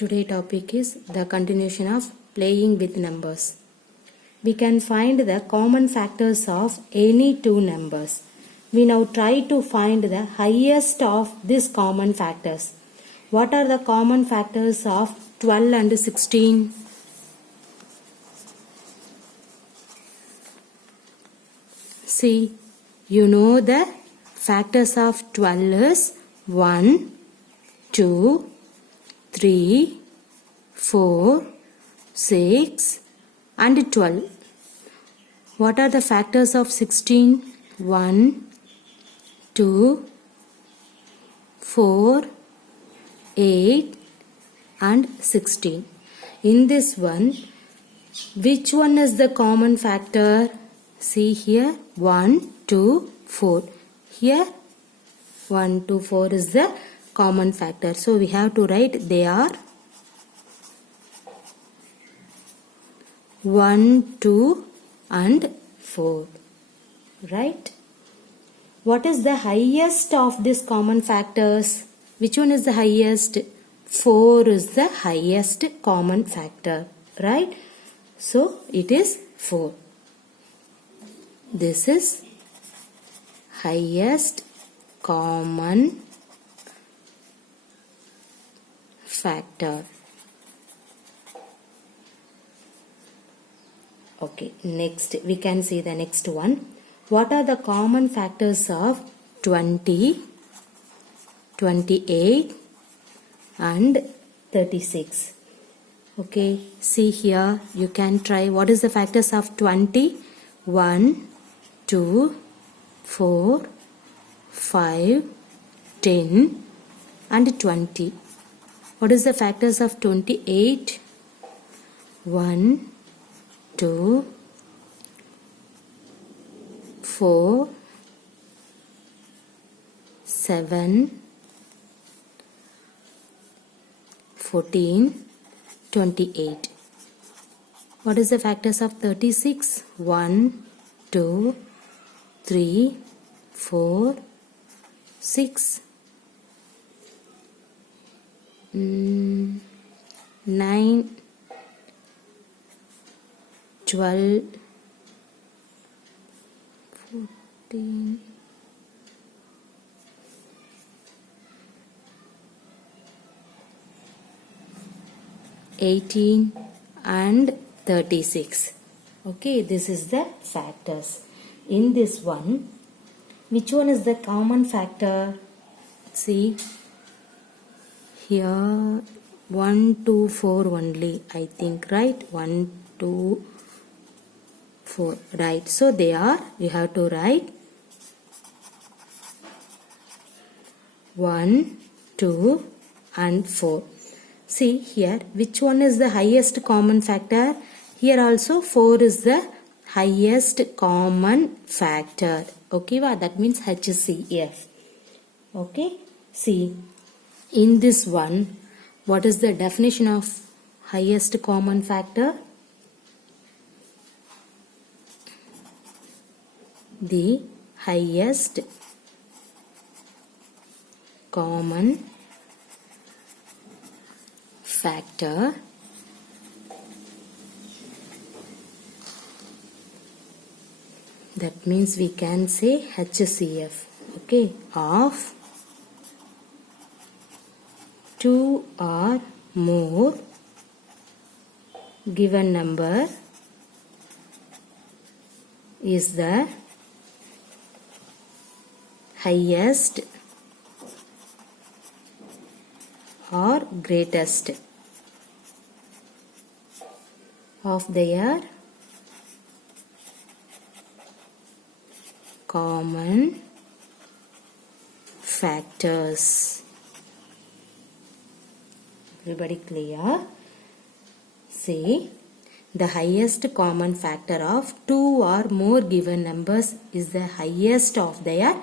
Today topic is the continuation of playing with numbers. We can find the common factors of any two numbers. We now try to find the highest of these common factors. What are the common factors of 12 and 16? See, you know the factors of 12 is 1, 2, 3, 4, 6 and 12. What are the factors of 16? 1, 2, 4, 8 and 16. In this one, which one is the common factor? See here, 1, 2, 4. Here, 1, 2, 4 is the common factor. So, we have to write they are 1, 2 and 4. Right? What is the highest of these common factors? Which one is the highest? 4 is the highest common factor. Right? So, it is 4. This is highest common factor. Okay, next we can see the next one. What are the common factors of 20, 28 and 36? Okay, see here, you can try. What is the factors of 20? 1, 2, 4, 5, 10 and 20. What is the factors of 28? 1, 2, 4, 7, 14, 28. What is the factors of 36? 1, 2, 3, 4, 6, 9, 12, 14, 18 and 36. Okay, this is the factors. In this one, which one is the common factor? See, here 1, 2, 4 only, I think, right? 1, 2, 4, right? So, they are, you have to write 1, 2 and 4. See here, which one is the highest common factor? Here also 4 is the highest common factor. Okay, that means HCF. Okay, see, in this one, what is the definition of highest common factor? The highest common factor that means we can say HCF, okay, of 2 or more given number is the highest or greatest of their common factors. Everybody clear? See, the highest common factor of 2 or more given numbers is the highest of their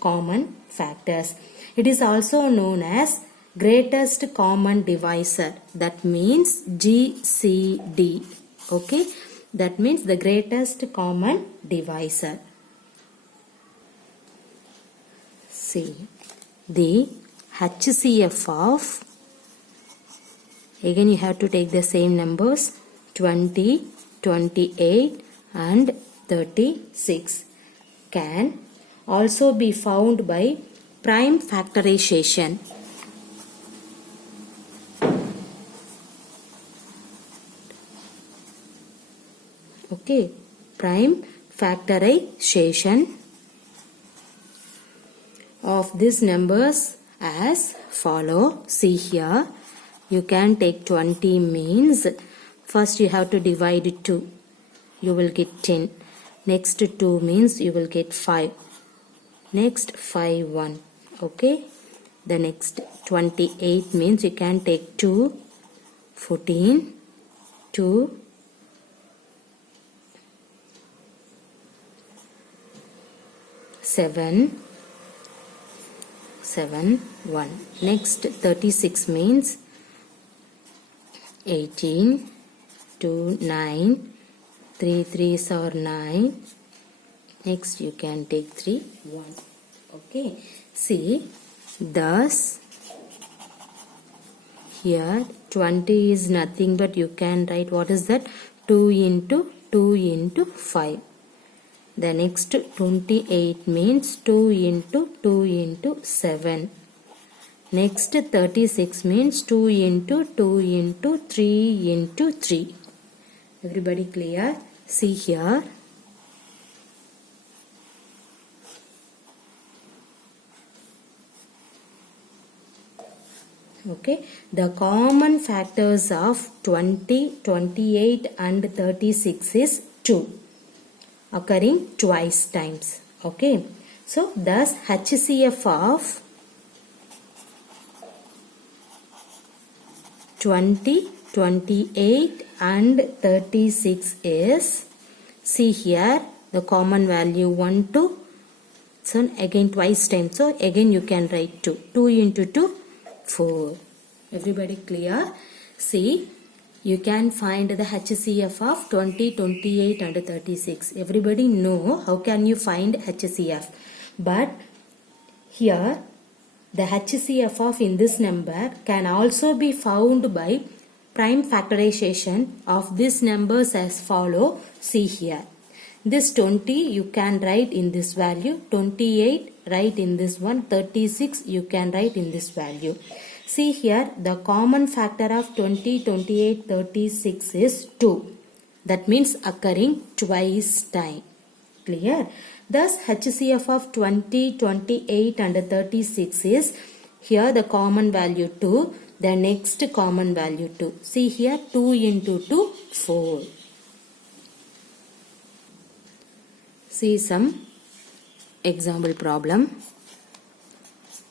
common factors. It is also known as greatest common divisor. That means GCD. Okay, that means the greatest common divisor. See, the HCF of Again you have to take the same numbers 20, 28 and 36 can also be found by prime factorization. Okay, prime factorization of these numbers as follow. See here, you can take 20 means first you have to divide 2, you will get 10. Next 2 means you will get 5. Next 5 1. Okay, the next 28 means you can take 2, 14, 2, 7, 7 1. Next 36 means 18, 2 9, 3 3s are 9. Next you can take 3 1. Okay, see, thus here 20 is nothing but you can write what is that, 2 into 2 into 5. The next 28 means 2 into 2 into 7. Next 36 means 2 into 2 into 3 into 3. Everybody clear? See here. Okay, the common factors of 20, 28 and 36 is 2, occurring twice times. Okay, so thus HCF of 20, 28 and 36 is, see here, the common value 1, 2. So again twice times. So again you can write 2. 2 into 2, 4. Everybody clear? See, you can find the HCF of 20, 28 and 36. Everybody know how can you find HCF. But here the HCF of in this number can also be found by prime factorization of these numbers as follow. See here. This 20 you can write in this value, 28 write in this one, 36 you can write in this value. See here, the common factor of 20, 28, 36 is 2. That means occurring twice time. Clear? Thus HCF of 20, 28 and 36 is, here the common value 2, the next common value 2. See here, 2 into 2, 4. See some example problem.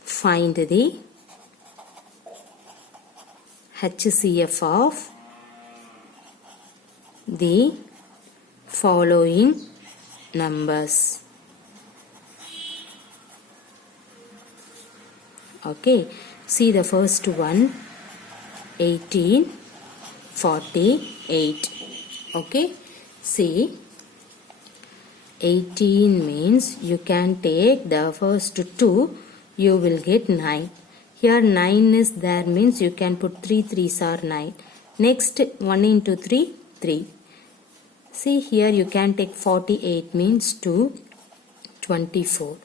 Find the HCF of the following numbers. Okay, see the first one, 18, 48. Okay, see, 18 means you can take the first 2, you will get 9. Here 9 is there means you can put 3 3s are 9. Next 1 into 3, 3. See here you can take 48 means 2, 24.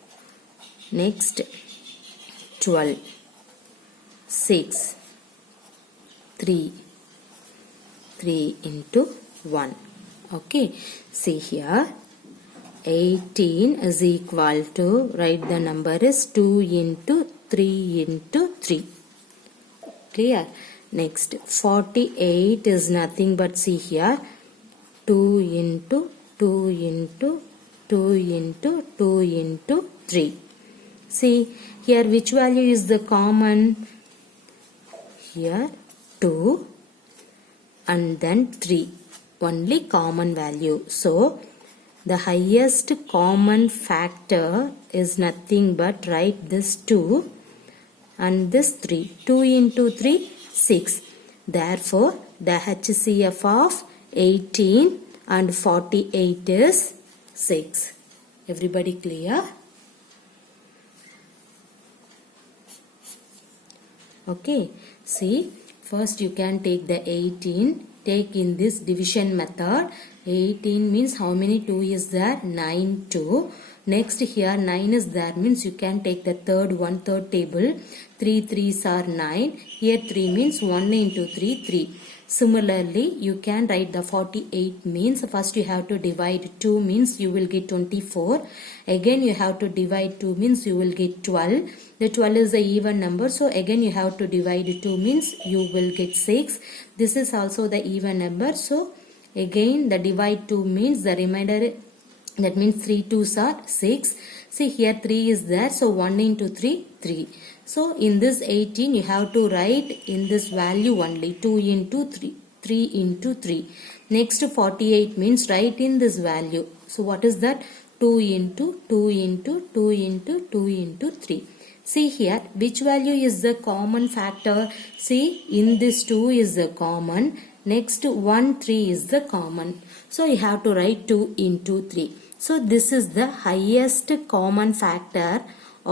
Next 12, 6, 3, 3 into 1. Okay, see here 18 is equal to, write the number is 2 into 3 into 3. Clear? Next 48 is nothing but, see here, 2 into 2 into 2 into 2 into 3. See here which value is the common? Here 2 and then 3. Only common value. So the highest common factor is nothing but, write this 2 and this 3. 2 into 3, 6. Therefore, the HCF of 18 and 48 is 6. Everybody clear? Okay. See, First you can take the 18. Take in this division method. 18 means how many 2 is there? 9 2. Next here 9 is there means you can take the third 1/3 table. 3 3s are 9. Here 3 means 1 into 3 3. Similarly, you can write the 48 means first you have to divide 2 means you will get 24. Again you have to divide 2 means you will get 12. The 12 is the even number, so again you have to divide 2 means you will get 6. This is also the even number, so again the divide 2 means the remainder, that means 3 2s are 6. See here 3 is there, so 1 into 3 3. So in this 18 you have to write in this value only 2 into 3, 3 into 3. Next 48 means write in this value. So what is that? 2 into 2 into 2 into 2 into 3. See here which value is the common factor? See in this 2 is the common. Next 1 3 is the common. So you have to write 2 into 3. So this is the highest common factor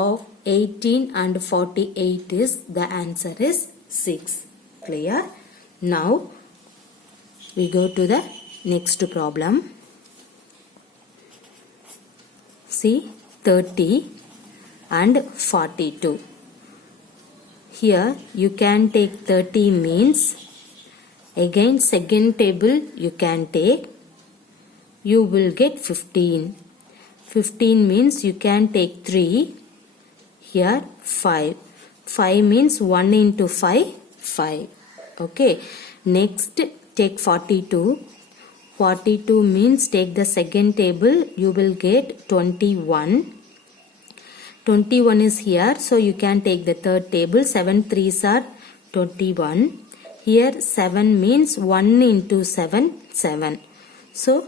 of 18 and 48 is the answer is 6. Clear? Now we go to the next problem. See 30 and 42. Here you can take 30 means again second table you can take, you will get 15. 15 means you can take 3. Here 5. 5 means 1 into 5, 5. Okay. Next take 42. 42 means take the second table, you will get 21. 21 is here, so you can take the third table. 7 3s are 21. Here 7 means 1 into 7, 7. So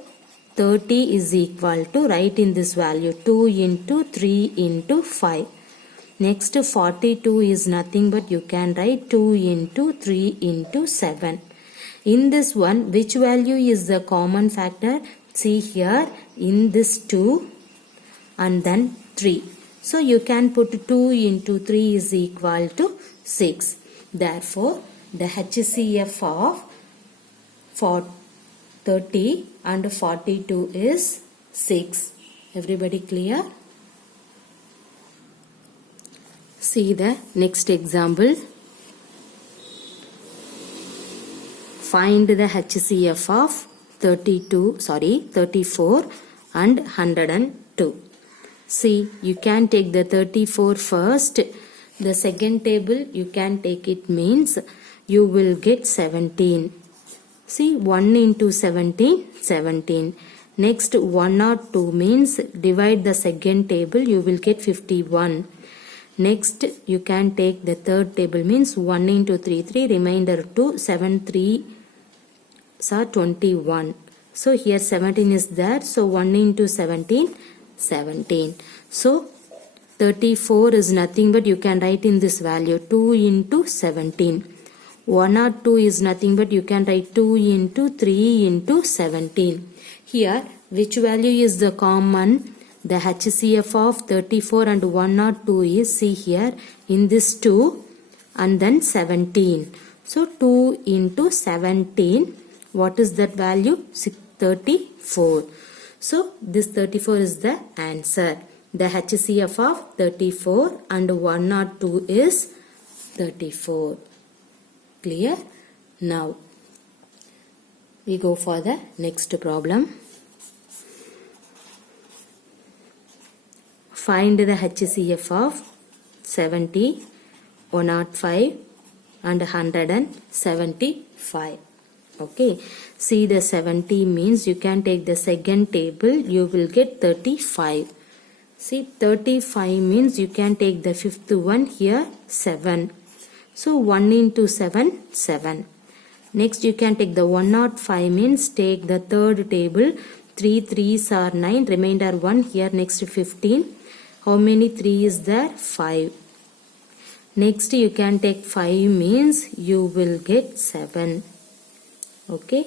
30 is equal to, write in this value 2 into 3 into 5. Next 42 is nothing but you can write 2 into 3 into 7. In this one, which value is the common factor? See here in this 2 and then 3. So you can put 2 into 3 is equal to 6. Therefore, the HCF of 30 and 42 is 6. Everybody clear? See the next example. Find the HCF of 34 and 102. See, you can take the 34 first. The second table you can take it means you will get 17. See 1 into 17, 17. Next 102 means divide the second table, you will get 51. Next you can take the third table means 1 into 3, 3, remainder 2, 7 3 are 21. So here 17 is there, so 1 into 17, 17. So 34 is nothing but you can write in this value 2 into 17. 102 is nothing but you can write 2 into 3 into 17. Here which value is the common? The HCF of 34 and 102 is, see here in this 2 and then 17. So 2 into 17, what is that value? 34. So this 34 is the answer. The HCF of 34 and 102 is 34. Clear? Now we go for the next problem. Find the HCF of 70, 105 and 175. Okay. See the 70 means you can take the second table, you will get 35. See 35 means you can take the fifth one here 7. So 1 into 7, 7. Next you can take the 105 means take the third table, 3 3s are 9, remainder 1 here, next 15. How many 3 is there? 5. Next you can take 5 means you will get 7. Okay.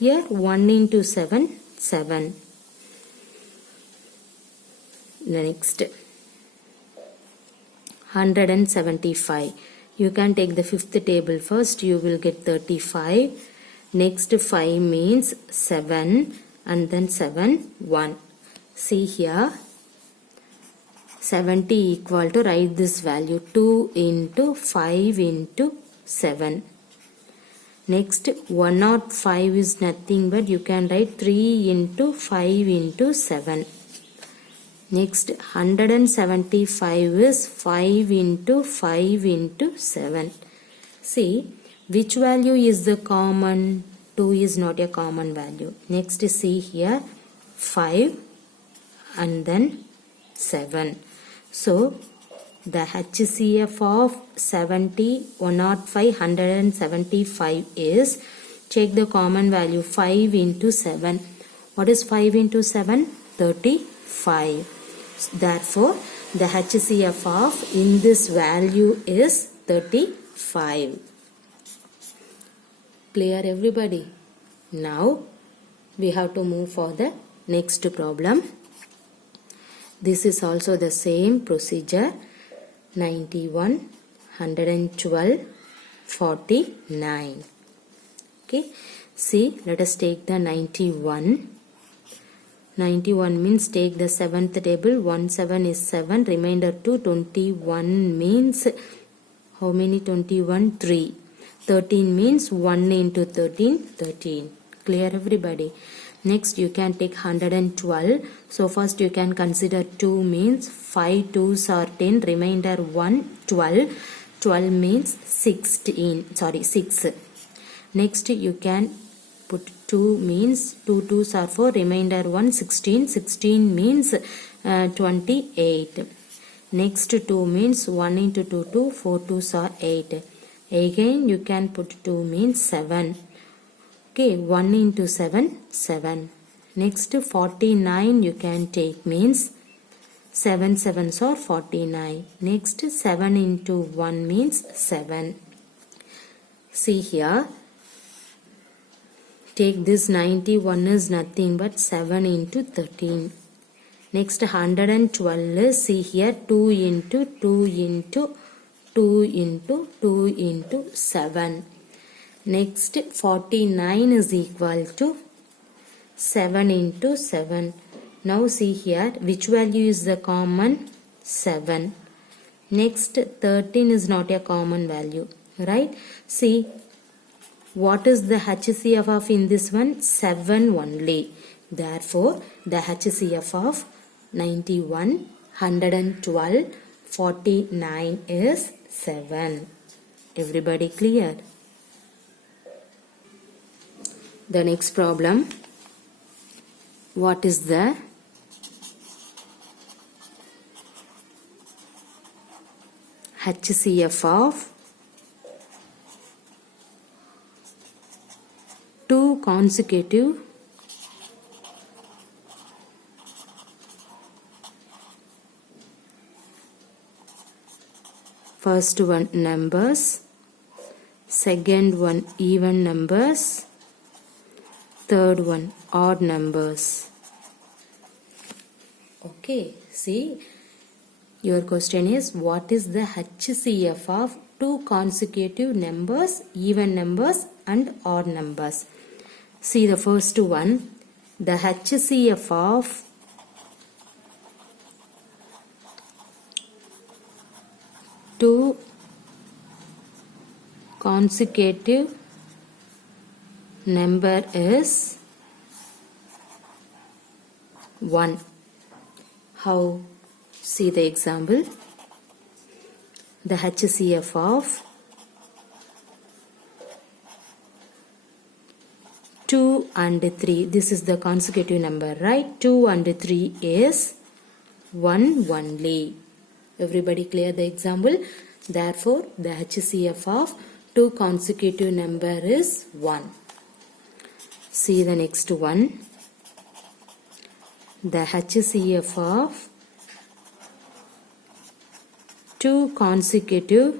Here 1 into 7, 7. Next 175. You can take the fifth table first. You will get 35. Next 5 means 7 and then 7 1. See here 70 equal to, write this value, 2 into 5 into 7. Next 105 is nothing but you can write 3 into 5 into 7. Next 175 is 5 into 5 into 7. See which value is the common? 2 is not a common value. Next see here 5 and then 7. So the HCF of 70, 105, 175 is, check the common value, 5 into 7. What is 5 into 7? 35. Therefore, the HCF of in this value is 35. Clear everybody? Now we have to move for the next problem. This is also the same procedure. 91, 112, 49. Okay. See, let us take the 91. 91 means take the 7th table. 1 7 is 7. Remainder 2. 21 means how many? 21 3. 13 means 1 into 13 13. Clear everybody? Next you can take 112. So first you can consider 2 means 5 2s are 10. Remainder 1 12. 12 means 16. Sorry 6. Next you can put 2 means 2 2s are 4. Remainder 1 16. 16 means 28. Next 2 means 1 into 2 2. 4 2s are 8. Again you can put 2 means 7. Okay, 1 into 7, 7. Next 49 you can take means 7 7s are 49. Next 7 into 1 means 7. See here, take this 91 is nothing but 7 into 13. Next 112 is, see here, 2 into 2 into 2 into 2 into 7. Next 49 is equal to 7 into 7. Now see here which value is the common? 7. Next 13 is not a common value, right? See what is the HCF of in this one? 7 only. Therefore the HCF of 91, 112, 49 is 7. Everybody clear? The next problem, what is the HCF of 2 consecutive first one numbers, second one even numbers, third one odd numbers. Okay, see, your question is what is the HCF of 2 consecutive numbers, even numbers and odd numbers. See the first one, the HCF of 2 consecutive number is 1. How? See the example. The HCF of 2 and 3. This is the consecutive number, right? 2 and 3 is 1 only. Everybody clear the example? Therefore, the HCF of 2 consecutive number is 1. See the next one. The HCF of 2 consecutive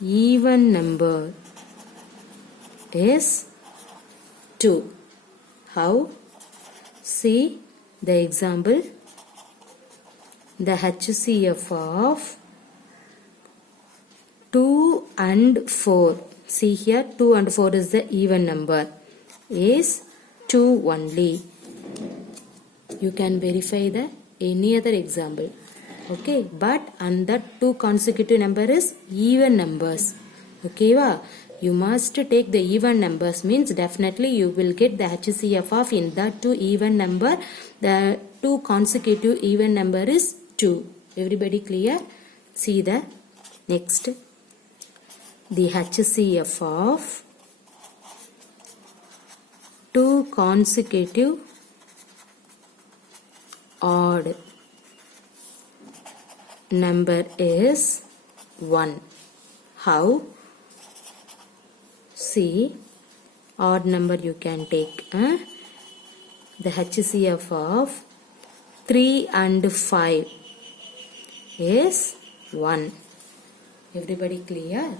even number is 2. How? See the example. The HCF of 2 and 4. See here, 2 and 4 is the even number. Is 2 only. You can verify the any other example. Okay, but and that 2 consecutive number is even numbers. Okay, va? You must take the even numbers, means definitely you will get the HCF of in that 2 even number. The 2 consecutive even number is 2. Everybody clear? See the next. The HCF of 2 consecutive odd number is 1. How? See, odd number you can take. The HCF of 3 and 5 is 1. Everybody clear?